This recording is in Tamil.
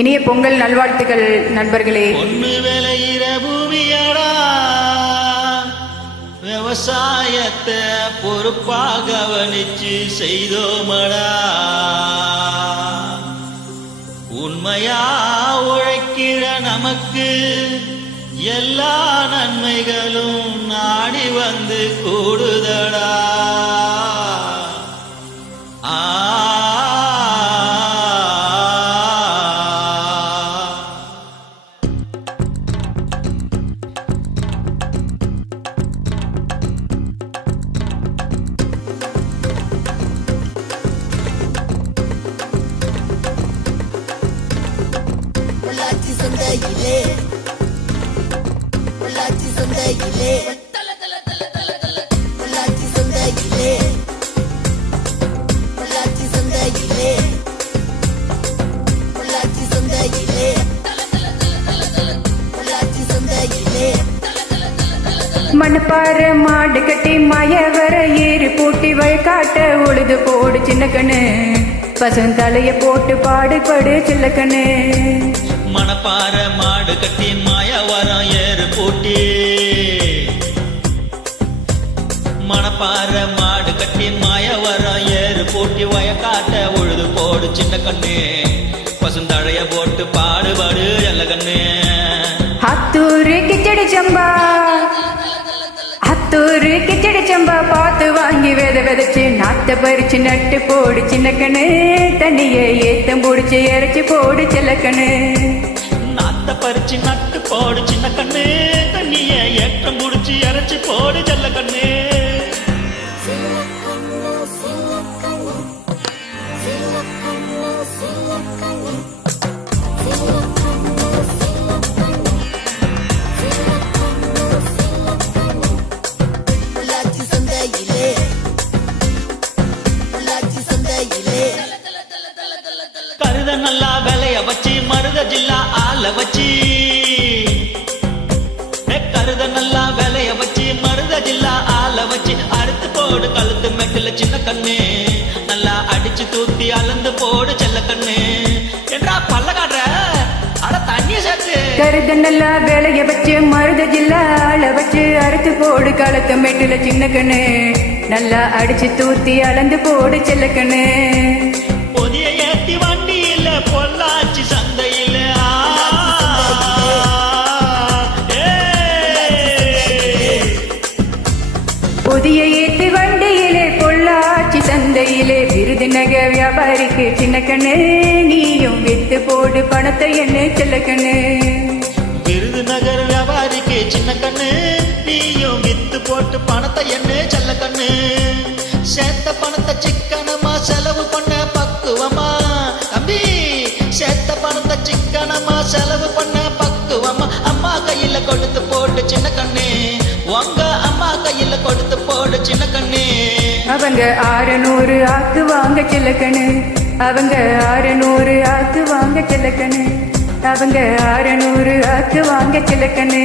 இனிய பொங்கல் நல்வாழ்த்துக்கள் நண்பர்களே. பொண்ணு விளையிற பூமியடா, விவசாயத்தை பொறுப்பாக கவனிச்சு செய்தோமடா. உண்மையா உழைக்கிற நமக்கு எல்லா நன்மைகளும் நாடி வந்து கூடுதடா. பொள்ளாச்சி சந்தையிலே பொள்ளாச்சி சந்தையிலே பொள்ளாச்சி சந்தையிலே பொள்ளாச்சி சந்தையிலே பொள்ளாச்சி சந்தையிலே பொள்ளாச்சி சந்தையிலே மண்பாறை மாடு கட்டி மயவர ஏறி பூட்டி வயக்காட்ட உழுது போடு சின்ன கண்ணு, பசுந்தலைய போட்டு பாடுபடு சில்லக்கண்ணு. மணப்பாற மாடு கட்டி மாயவரம் ஏறு பூட்டி, மணப்பாற மாடு கட்டி மாயவரம் ஏறு பூட்டி வயக்காட்ட உழுது போடு சின்ன கண்ணு, பசுந்தழைய போட்டு பாடுபடு எல்ல கண்ணு. அத்தூரு கிச்சடி சம்பா, அத்தூரு கிச்சடி சம்பா பார்த்து வாங்கி விதைச்சு நாத்த பறிச்சு நட்டு போடு சின்ன கண்ணு, தண்ணிய ஏத்தம் பிடிச்சி இறைச்சி போடு செல்லக்கண்ணு. நாத்த பறிச்சு நட்டு போடு சின்ன கண்ணு, தண்ணிய ஏற்றம் பிடிச்சி இறைச்சி போடு செல்ல கண்ணு. பொள்ளாச்சி சந்தையிலே பொள்ளாச்சி சந்தையிலே கருத நல்லா விலைய வச்சு மருத ஜில்லா ஆள வச்சு, கருத நல்லா விலைய வச்சு மருத ஜில்லா ஆள வச்சு அறுத்து போடு கழுத்து மெட்டில சின்ன கண்ணு, நல்லா அடிச்சு தூத்தி அளந்து போடு செல்ல கண்ணு. என்றா பல்ல காட்டுற அட தண்ணிய சேர்த்து. கருத நல்லா வேலைய வச்சு மருத ஜில்லால வச்சு அறுத்து போடு கழுத்து மெட்டில சின்ன கண்ணு, நல்லா அடிச்சு தூத்தி அளந்து போடு செல்லக்கண்ணு. பொதிய ஏத்தி வண்டியில பொள்ளாச்சி சந்தையில புதிய ஏத்தி வண்டியிலே பொள்ளாச்சி சந்தையிலே விருதுநக வியாபாரிக்கு சின்ன கண்ணு, நீயும் வித்து போடு பணத்தை என்ன செல்லக்கண்ணு. விருதுநகர் வியாபாரிக்கு சின்ன கண்ணு, நீயும் வித்து போட்டு பணத்தை என்ன செல்ல கண்ணு. சேர்த்த பணத்தை சிக்கனமா செலவு பண்ண பக்குவமா தம்பி, சேர்த்த பணத்தை சிக்கனமா செலவு பண்ண பக்குவமா அம்மா கையில கொடுத்து போட்டு சின்ன கண்ணு, உங்க அம்மா கையில கொடுத்து போடு சின்ன கண்ணு. அவங்க 600 ஆக்கு வாங்க செல்லக்கண்ணு, அவங்க 600 ஆக்கு வாங்க செல்லக்கண்ணு, அவங்க 600 ஆக்கு வாங்க செல்லக்கண்ணு.